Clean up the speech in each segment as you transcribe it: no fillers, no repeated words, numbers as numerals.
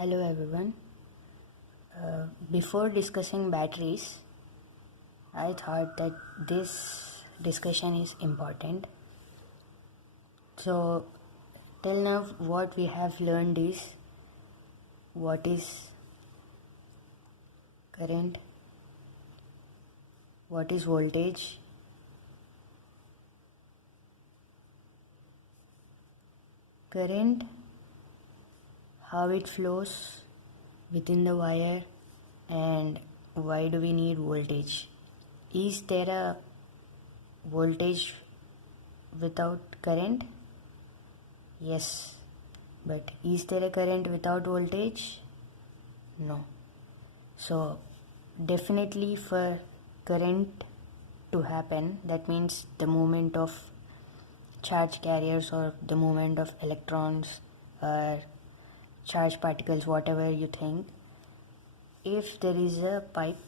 Hello everyone. Before discussing batteries, I thought that this discussion is important. So, till now, what we have learned is what is current, what is voltage, current, how it flows within the wire, and why do we need voltage. Is there a voltage without current? Yes. But is there a current without voltage? No. So definitely for current to happen, that means the movement of charge carriers or the movement of electrons or charge particles, whatever you think, if there is a pipe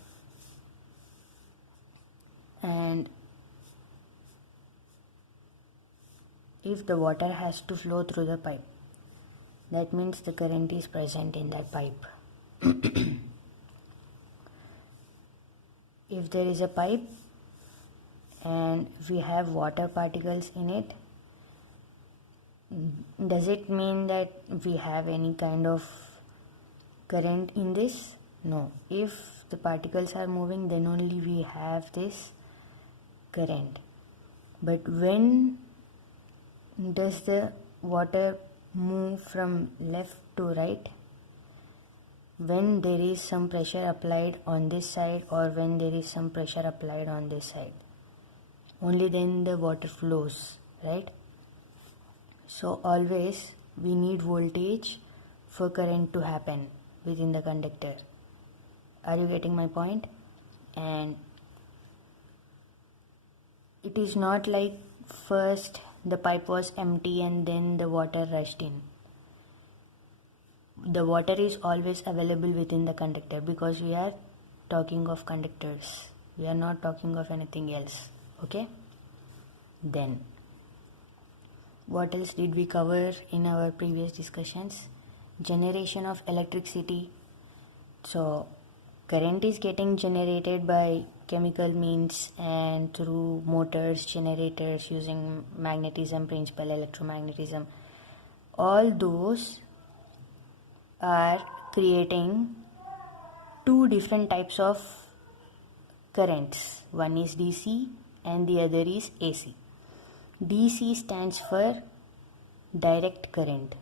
and if the water has to flow through the pipe, that means the current is present in that pipe. If there is a pipe and we have water particles in it, does it mean that we have any kind of current in this? No. If the particles are moving, then only we have this current. But when does the water move from left to right? When there is some pressure applied on this side or when there is some pressure applied on this side. Only then the water flows, right? So always we need voltage for current to happen within the conductor. Are you getting my point? And it is not like first the pipe was empty and then the water rushed in. The water is always available within the conductor because we are talking of conductors. We are not talking of anything else. Okay? Then, what else did we cover in our previous discussions? Generation of electricity. So, current is getting generated by chemical means and through motors, generators using magnetism principle, electromagnetism. All those are creating two different types of currents. One is DC and the other is AC. DC stands for direct current.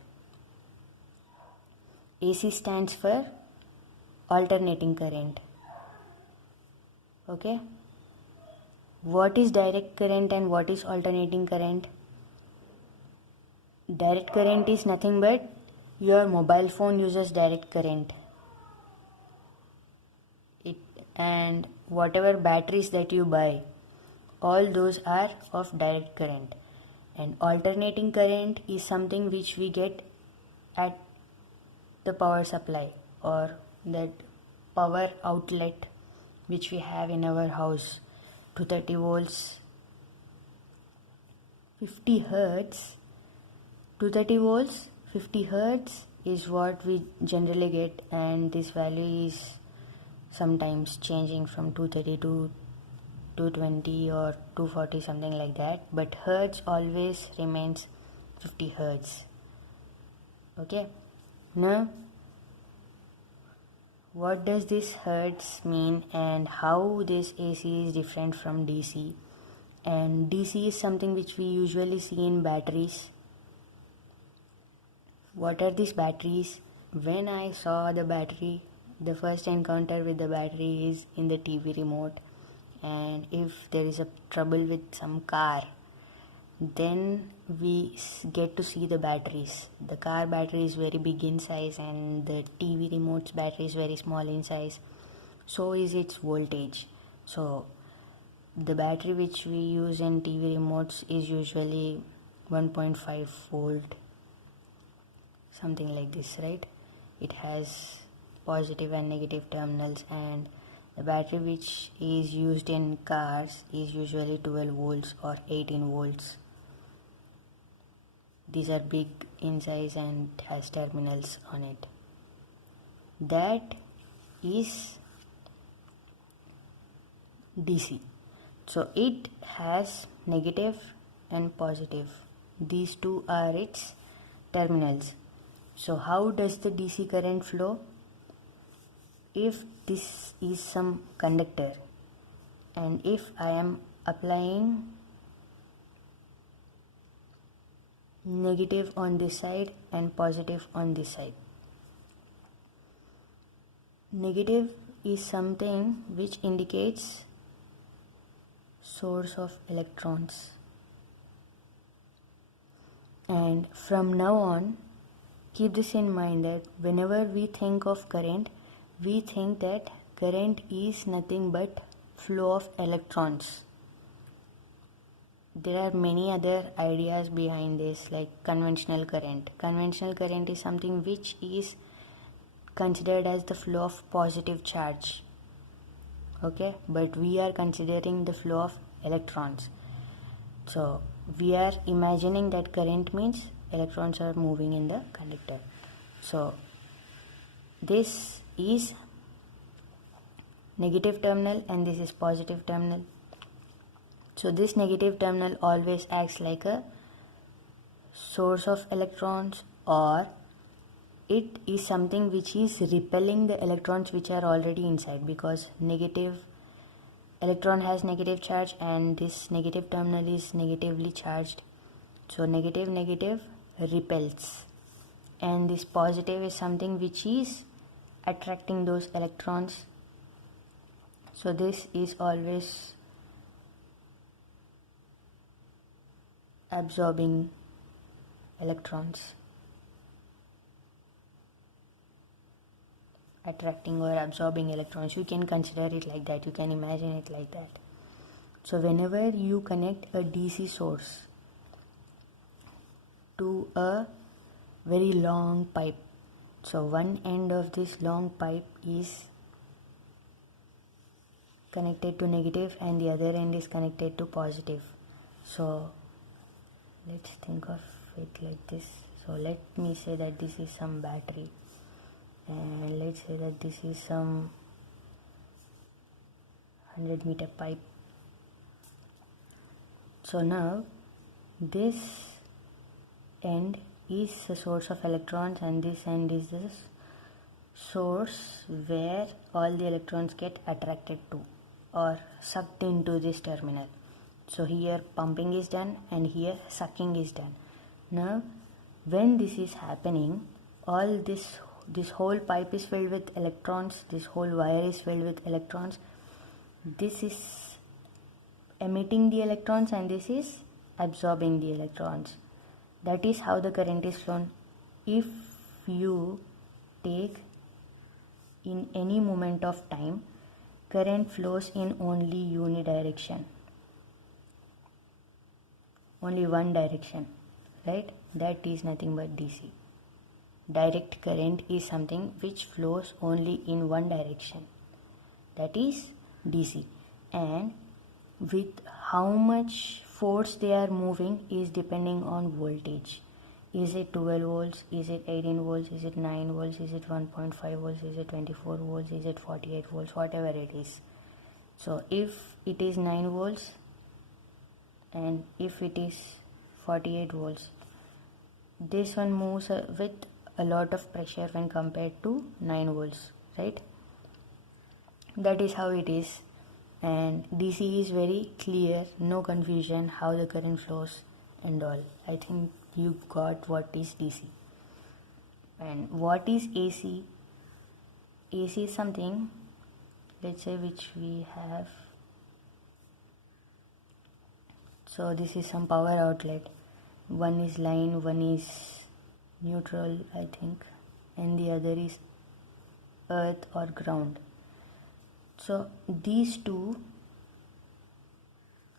AC stands for alternating current. Okay? What is direct current and what is alternating current? Direct current is nothing but your mobile phone uses direct current. And whatever batteries that you buy, all those are of direct current. And alternating current is something which we get at the power supply or that power outlet which we have in our house. 230 volts, 50 hertz. 230 volts, 50 hertz is what we generally get, and this value is sometimes changing from 230 to 220 or 240, something like that, but hertz always remains 50 hertz. Okay? Now, what does this hertz mean and how this AC is different from DC? And DC is something which we usually see in batteries. What are these batteries? When I saw the battery, the first encounter with the battery is in the TV remote. And if there is a trouble with some car, then we get to see the batteries. The car battery is very big in size and the TV remote's battery is very small in size. So is its voltage. So the battery which we use in TV remotes is usually 1.5 volt, something like this, right? It has positive and negative terminals, and the battery which is used in cars is usually 12 volts or 18 volts. These are big in size and has terminals on it. that is DC. So it has negative and positive. These two are its terminals. So how does the DC current flow? If this is some conductor and if I am applying negative on this side and positive on this side. Negative is something which indicates source of electrons. And from now on, keep this in mind that whenever we think of current, we think that current is nothing but flow of electrons. There are many other ideas behind this, like conventional current. Conventional current is something which is considered as the flow of positive charge. Okay, but we are considering the flow of electrons. So we are imagining that current means electrons are moving in the conductor. So this is negative terminal and this is positive terminal. So this negative terminal always acts like a source of electrons, or it is something which is repelling the electrons which are already inside, because negative electron has negative charge and this negative terminal is negatively charged. So negative repels, and this positive is something which is attracting those electrons. So this is always absorbing electrons, attracting or absorbing electrons. You can consider it like that, you can imagine it like that. So whenever you connect a DC source to a very long pipe, so one end of this long pipe is connected to negative and the other end is connected to positive. So let's think of it like this. So let me say that this is some battery, and let's say that this is some 100-meter pipe. So now this end is the source of electrons and this end is the source where all the electrons get attracted to or sucked into this terminal. So here pumping is done and here sucking is done. Now when this is happening, all this whole pipe is filled with electrons, this whole wire is filled with electrons. This is emitting the electrons and this is absorbing the electrons. That is how the current is flown. If you take in any moment of time, current flows in only unidirection, only one direction, right? That is nothing but DC. Direct current is something which flows only in one direction, that is DC. And with how much force they are moving is depending on voltage. Is it 12 volts, is it 18 volts, is it 9 volts, is it 1.5 volts, is it 24 volts, is it 48 volts, whatever it is. So if it is 9 volts and if it is 48 volts, this one moves with a lot of pressure when compared to 9 volts, right? That is how it is. And DC is very clear, no confusion how the current flows and all. I think you got what is DC. And what is AC? AC is something, let's say, which we have. So this is some power outlet. One is line, one is neutral, I think, and the other is earth or ground. So these two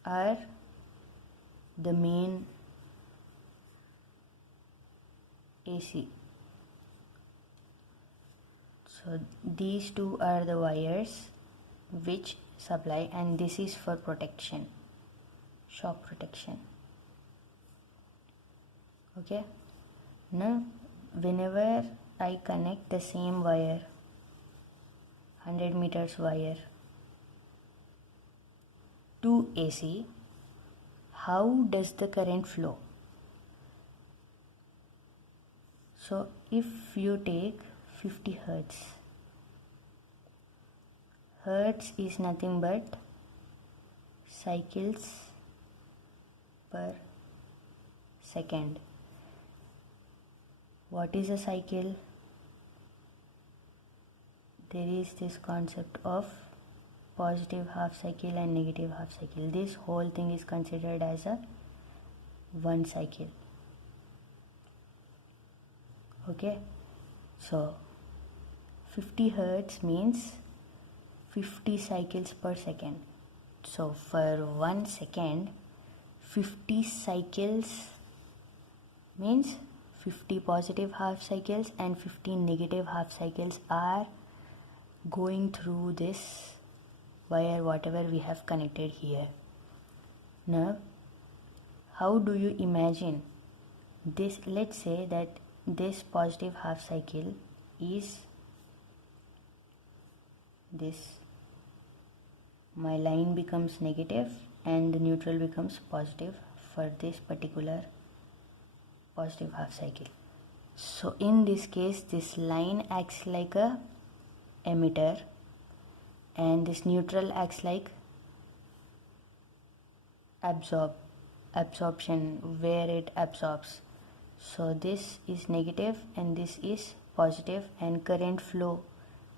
are the main AC. So these two are the wires which supply, and this is for protection, shock protection. Okay, now whenever I connect the same wire 100 meters wire to AC, how does the current flow? So if you take 50 hertz, hertz is nothing but cycles per second. What is a cycle? There is this concept of positive half cycle and negative half cycle. This whole thing is considered as a one cycle. Okay, so 50 hertz means 50 cycles per second. So for 1 second, 50 cycles means 50 positive half cycles and 50 negative half cycles are going through this wire, whatever we have connected here. Now, how do you imagine this? Let's say that this positive half cycle is this. My line becomes negative and the neutral becomes positive for this particular positive half cycle. So in this case, this line acts like a emitter and this neutral acts like absorption, where it absorbs. So this is negative and this is positive, and current flow,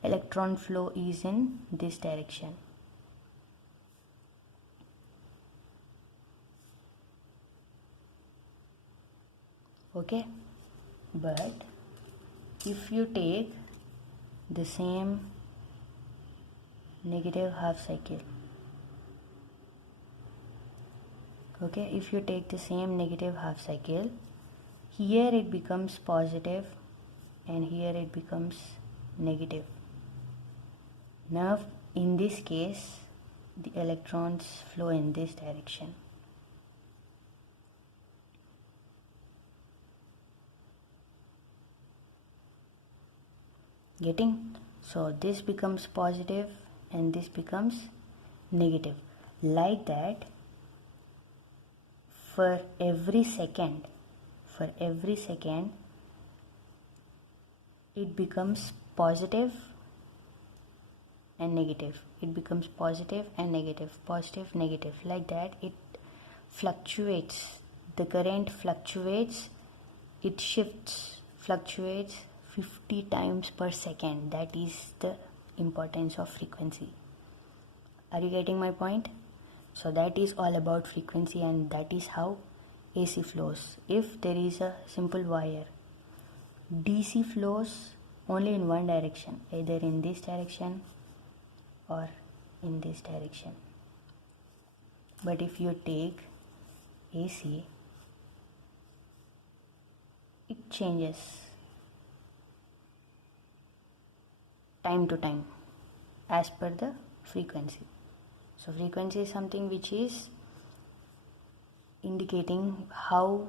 electron flow is in this direction. Okay, but if you take the same negative half cycle, okay, if you take the same negative half cycle, here it becomes positive and here it becomes negative. Now in this case, the electrons flow in this direction. Getting? So this becomes positive and this becomes negative. Like that, for every second, it becomes positive and negative. It becomes positive and negative, positive, negative. Like that, it fluctuates. The current fluctuates, it shifts, fluctuates 50 times per second. That is the importance of frequency. Are you getting my point? So that is all about frequency, and that is how AC flows. If there is a simple wire, DC flows only in one direction, either in this direction or in this direction. But if you take AC, it changes time to time as per the frequency. So frequency is something which is indicating how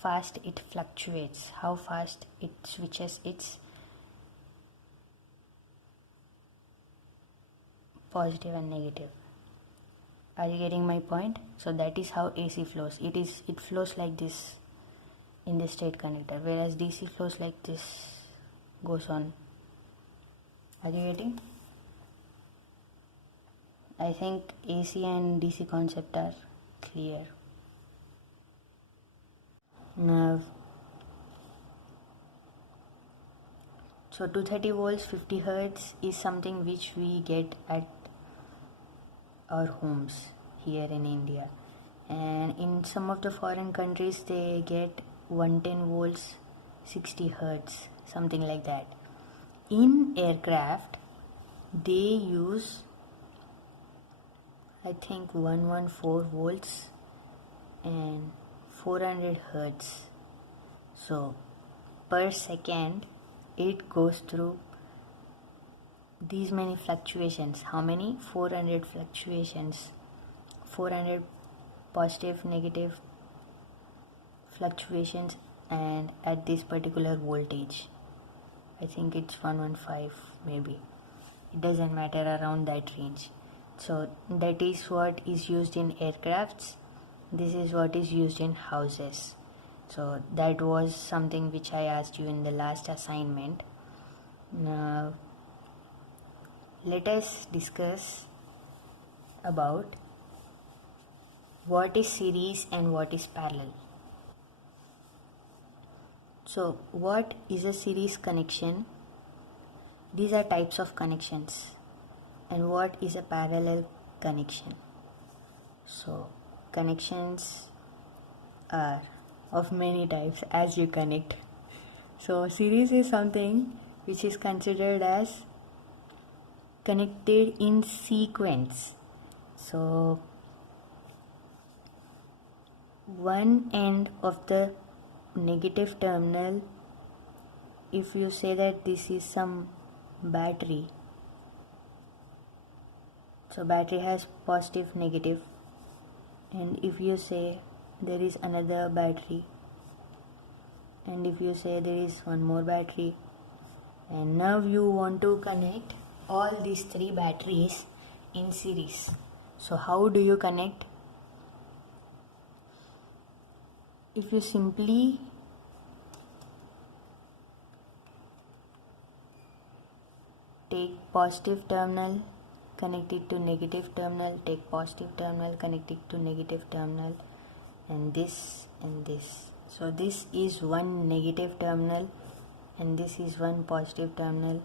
fast it fluctuates, how fast it switches its positive and negative. Are you getting my point? So that is how AC flows. It flows like this in the straight connector, whereas DC flows like this, goes on. Are you getting? I think AC and DC concept are clear. Now, so 230 volts 50 hertz is something which we get at our homes here in India, and in some of the foreign countries they get 110 volts 60 hertz, something like that. In aircraft they use, I think, 114 volts and 400 hertz. So per second it goes through these many fluctuations. How many? 400 fluctuations, 400 positive negative fluctuations, and at this particular voltage, I think it's 115 maybe. it doesn't matter around that range. So that is what is used in aircrafts. This is what is used in houses. So that was something which I asked you in the last assignment. Now let us discuss about what is series and what is parallel. So what is a series connection? These are types of connections. And what is a parallel connection? So connections are of many types as you connect. So series is something which is considered as connected in sequence. So one end of the negative terminal, if you say that this is some battery, so battery has positive, negative, and if you say there is another battery, and if you say there is one more battery, and now you want to connect all these three batteries in series. So how do you connect? If you simply take positive terminal, connect it to negative terminal, take positive terminal, connect it to negative terminal, and this and this. So this is one negative terminal and this is one positive terminal.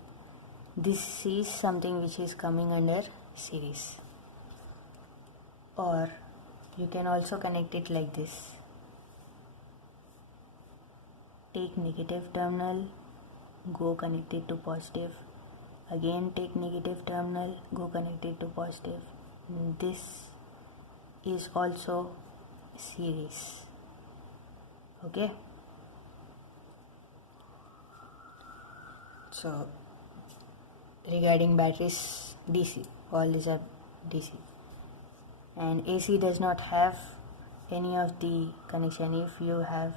This is something which is coming under series. Or you can also connect it like this. Take negative terminal, go connect it to positive. Again take negative terminal, go connect it to positive. This is also series. Okay. So regarding batteries, DC, all these are DC, and AC does not have any of the connection. If you have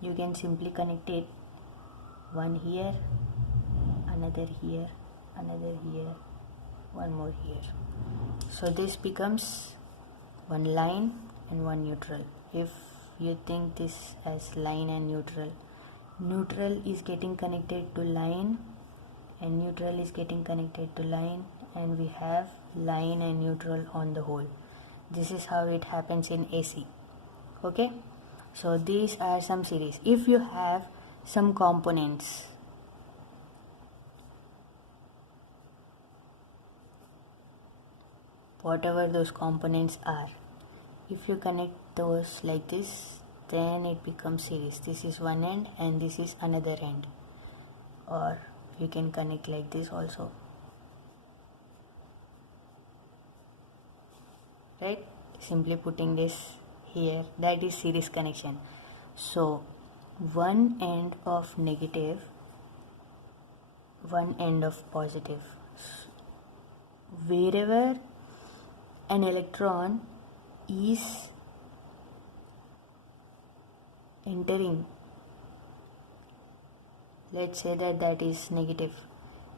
you can simply connect it one here, another here, another here, one more here. So this becomes one line and one neutral. If you think this as line and neutral, neutral is getting connected to line and neutral is getting connected to line, and we have line and neutral on the whole. This is how it happens in AC. Okay. So these are some series. If you have some components, whatever those components are, if you connect those like this, then it becomes series. This is one end and this is another end. Or you can connect like this also. Right? Simply putting this here, that is series connection. So one end of negative, one end of positive. Wherever an electron is entering, let's say that is negative.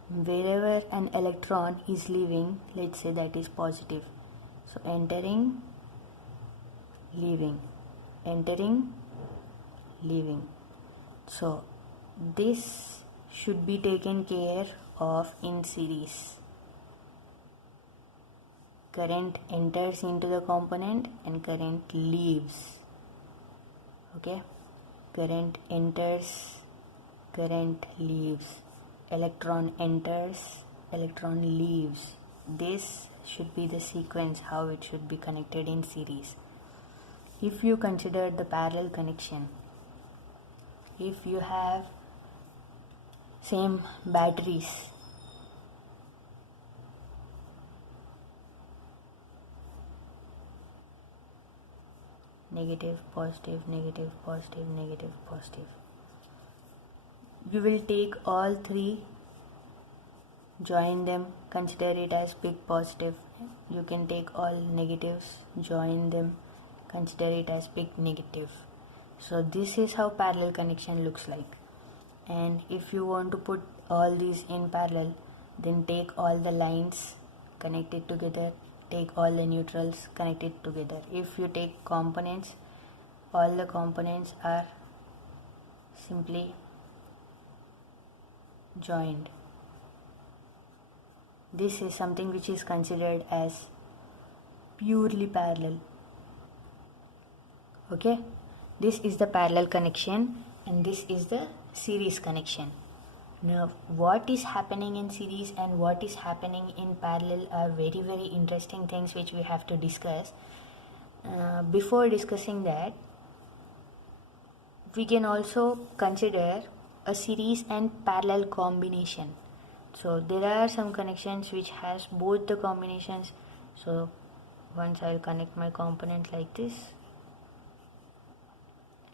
Wherever an electron is leaving, let's say that is positive. So entering, leaving, entering, leaving. So this should be taken care of in series. Current enters into the component and current leaves. Okay, current enters, current leaves, electron enters, electron leaves. This should be the sequence how it should be connected in series. If you consider the parallel connection, if you have same batteries, negative, positive, negative, positive, negative, positive, you will take all three, join them, consider it as big positive. You can take all negatives, join them, consider it as big negative. So this is how parallel connection looks like. And if you want to put all these in parallel, then take all the lines, connect it together, take all the neutrals, connect it together. If you take components, all the components are simply joined. This is something which is considered as purely parallel. Okay, this is the parallel connection and this is the series connection. Now what is happening in series and what is happening in parallel are very very interesting things which we have to discuss. Before discussing that, we can also consider a series and parallel combination. So there are some connections which has both the combinations. So once I will connect my component like this,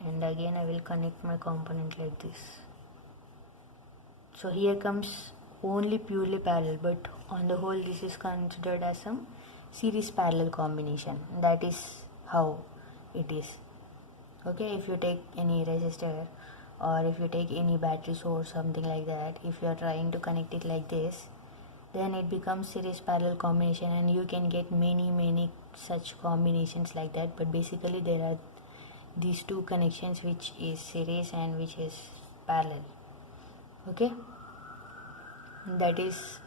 and again I will connect my component like this. So here comes only purely parallel, but on the whole this is considered as some series parallel combination. That is how it is. Okay, if you take any resistor or if you take any battery source, something like that, if you are trying to connect it like this, then it becomes series parallel combination, and you can get many such combinations like that. But basically there are these two connections, which is series and which is parallel. Okay, that is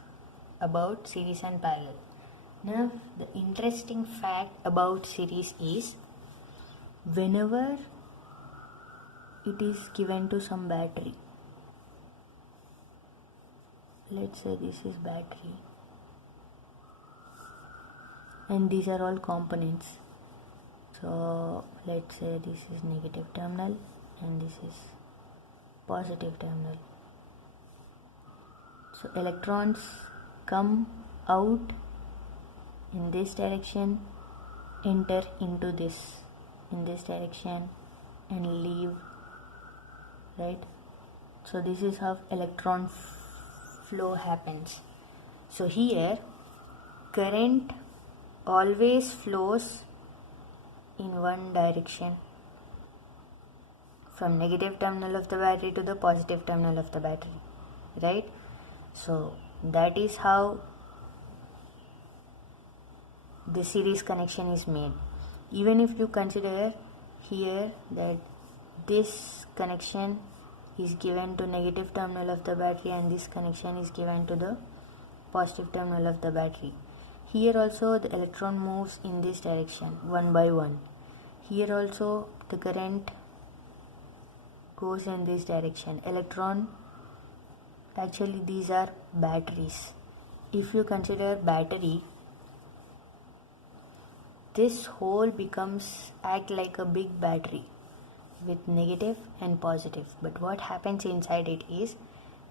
about series and parallel. Now the interesting fact about series is, whenever it is given to some battery, let's say this is battery and these are all components. So let's say this is negative terminal and this is positive terminal. So electrons come out in this direction, enter into this in this direction and leave, right? So this is how electron flow happens. So here current always flows in one direction, from negative terminal of the battery to the positive terminal of the battery, right? So that is how the series connection is made. Even if you consider here that this connection is given to negative terminal of the battery and this connection is given to the positive terminal of the battery, here also the electron moves in this direction one by one. Here also the current goes in this direction. Electron, actually these are batteries. If you consider battery, this whole becomes act like a big battery with negative and positive. But what happens inside it is,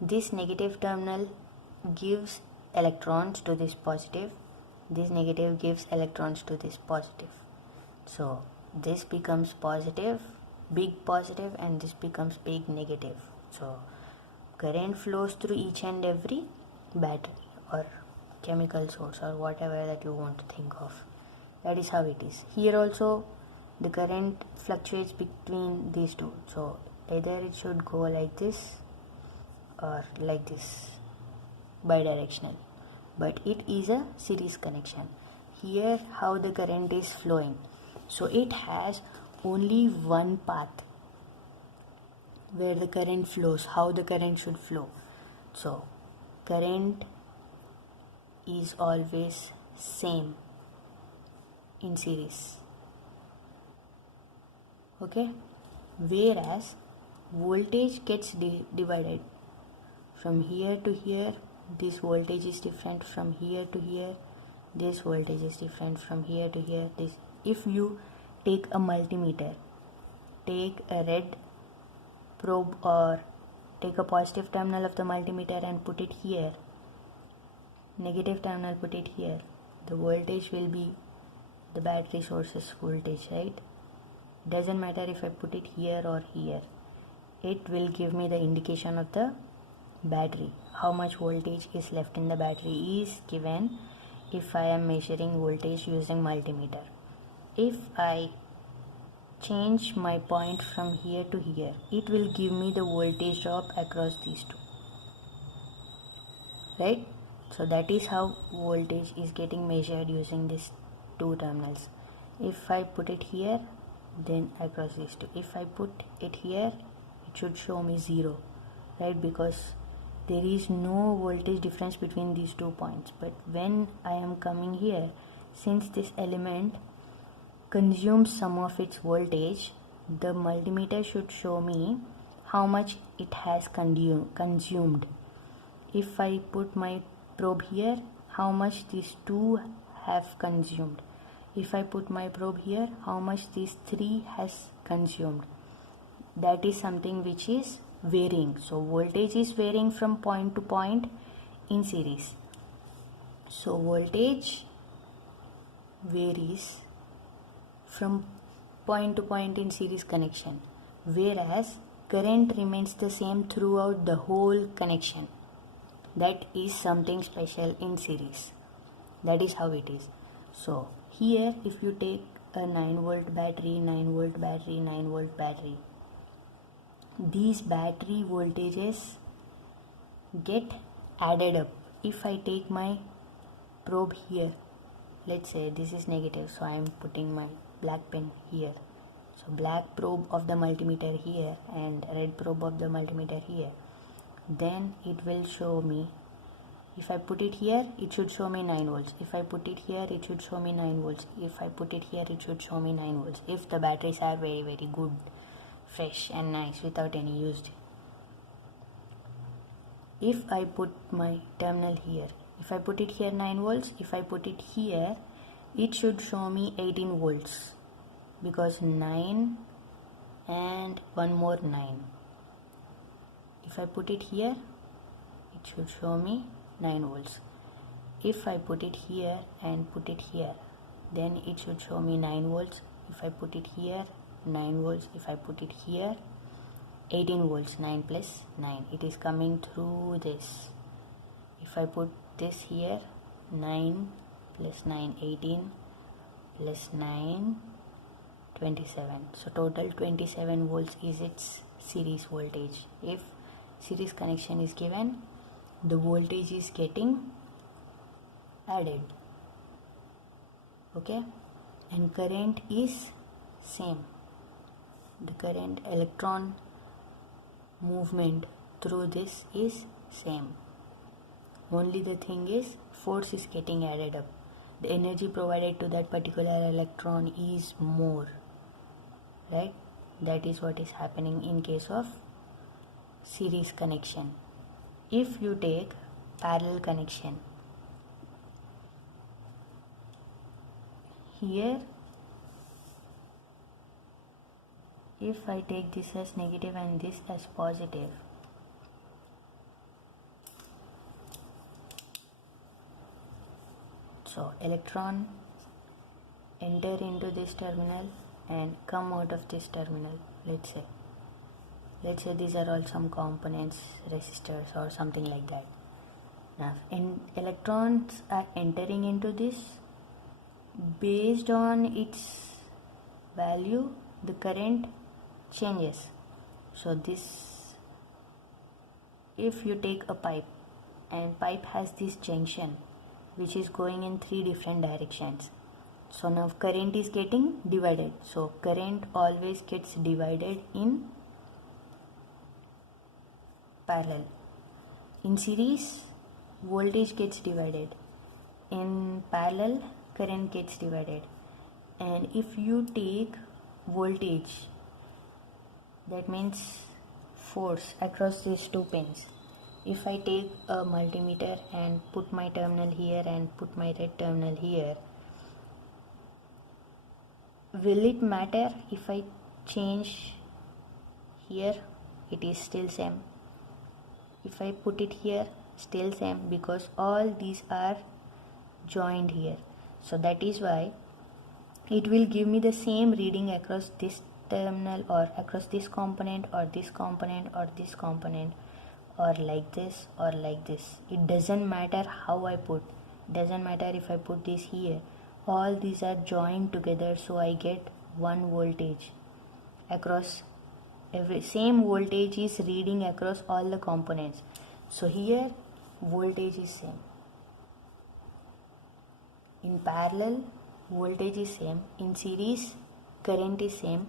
this negative terminal gives electrons to this positive, this negative gives electrons to this positive. So this becomes positive, big positive, and this becomes big negative. So current flows through each and every battery or chemical source or whatever that you want to think of. That is how it is. Here also the current fluctuates between these two. So either it should go like this or like this, bidirectional. But it is a series connection. Here how the current is flowing. So it has only one path where the current flows, how the current should flow. So current is always same in series. Okay, whereas voltage gets divided from here to here. This voltage is different from here to here. This voltage is different from here to here. This, if you take a multimeter, take a red probe or take a positive terminal of the multimeter and put it here, negative terminal put it here, the voltage will be the battery source's voltage, right? Doesn't matter if I put it here or here, it will give me the indication of the battery. How much voltage is left in the battery is given if I am measuring voltage using multimeter. If I change my point from here to here, it will give me the voltage drop across these two, right? So that is how voltage is getting measured using these two terminals. If I put it here, then across these two. If I put it here, it should show me 0, right? Because there is no voltage difference between these 2 points. But when I am coming here, since this element consumes some of its voltage, the multimeter should show me how much it has consumed. If I put my probe here, how much these two have consumed. If I put my probe here, how much these 3 has consumed. That is something which is varying. So voltage is varying from point to point in series. So voltage varies from point to point in series connection, whereas current remains the same throughout the whole connection. That is something special in series. That is how it is. So here, if you take a 9 volt battery, 9 volt battery, 9 volt battery, these battery voltages get added up. If I take my probe here, let's say this is negative, so I am putting my black pen here. So black probe of the multimeter here and red probe of the multimeter here. Then it will show me, if I put it here, it should show me 9 volts. If I put it here, it should show me 9 volts. If I put it here, it should show me 9 volts. If the batteries are very good, fresh and nice without any used. If I put my terminal here, if I put it here 9 volts, if I put it here, it should show me 18 volts because 9 and one more 9. If I put it here, it should show me 9 volts. If I put it here and put it here, then it should show me 9 volts. If I put it here, 9 volts. If I put it here, 18 volts. 9 plus 9, it is coming through this. If I put this here, 9 plus 9, 18 plus 9, 27. So total 27 volts is its series voltage. If series connection is given, the voltage is getting added, okay, and current is same. The current electron movement through this is same. Only the thing is force is getting added up. The energy provided to that particular electron is more, right? That is what is happening in case of series connection. If you take parallel connection, here if I take this as negative and this as positive, so electron enter into this terminal and come out of this terminal. Let's say these are all some components, resistors or something like that. Now electrons are entering into this. Based on its value, the current changes. So this, if you take a pipe and pipe has this junction which is going in 3 different directions, so now current is getting divided. So current always gets divided in parallel. In series, voltage gets divided. In parallel, current gets divided. And if you take voltage, that means force across these 2 pins. If I take a multimeter and put my terminal here and put my red terminal here, will it matter if I change here? It is still same. If I put it here, still same, because all these are joined here. So that is why it will give me the same reading across this terminal or across this component or this component or this component, or like this or like this. It doesn't matter how I put, doesn't matter if I put this here, all these are joined together, so I get one voltage. across every same voltage is reading across all the components. So here voltage is same. In parallel voltage is same. In series current is same.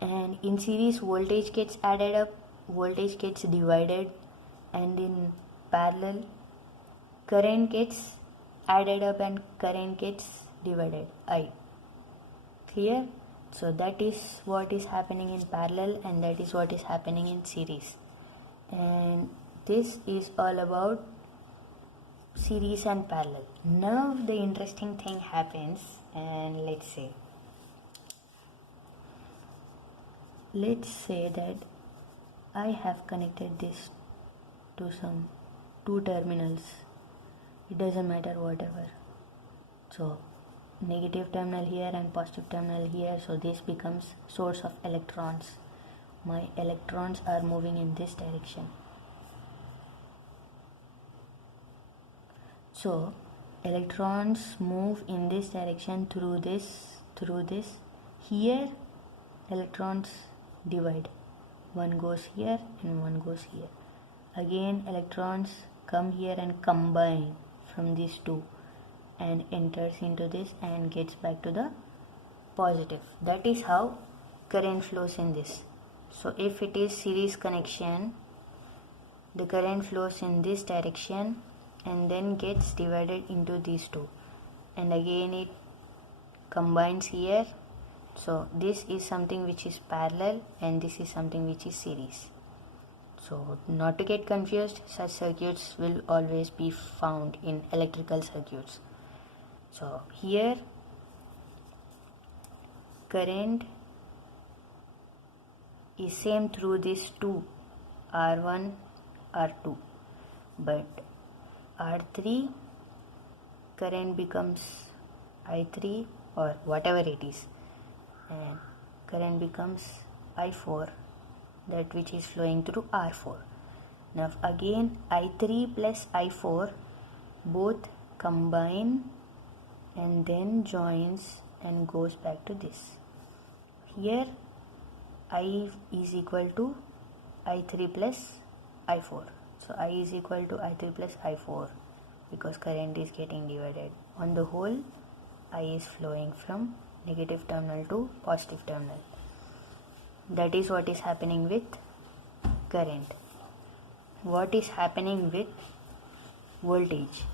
And in series voltage gets added up, voltage gets divided, and in parallel current gets added up and current gets divided. Clear? So that is what is happening in parallel, and that is what is happening in series. And this is all about series and parallel. Now the interesting thing happens, and let's say that I have connected this to some two terminals. It doesn't matter, whatever. So negative terminal here and positive terminal here, so this becomes source of electrons. My electrons are moving in this direction. So electrons move in this direction through this. Here electrons divide. One goes here and one goes here. Again electrons come here and combine from these two and enters into this and gets back to the positive. That is how current flows in this. So if it is series connection, the current flows in this direction and then gets divided into these two, and again it combines here. So this is something which is parallel and this is something which is series. So not to get confused, such circuits will always be found in electrical circuits. So here current is same through these two, R1, R2, but R3 current becomes I3 or whatever it is, and current becomes I4, that which is flowing through R4. Now again I3 plus I4 both combine and then joins and goes back to this. Here I is equal to I3 plus I4. So I is equal to I3 plus I4 because current is getting divided. On the whole, I is flowing from negative terminal to positive terminal. That is what is happening with current. What is happening with voltage?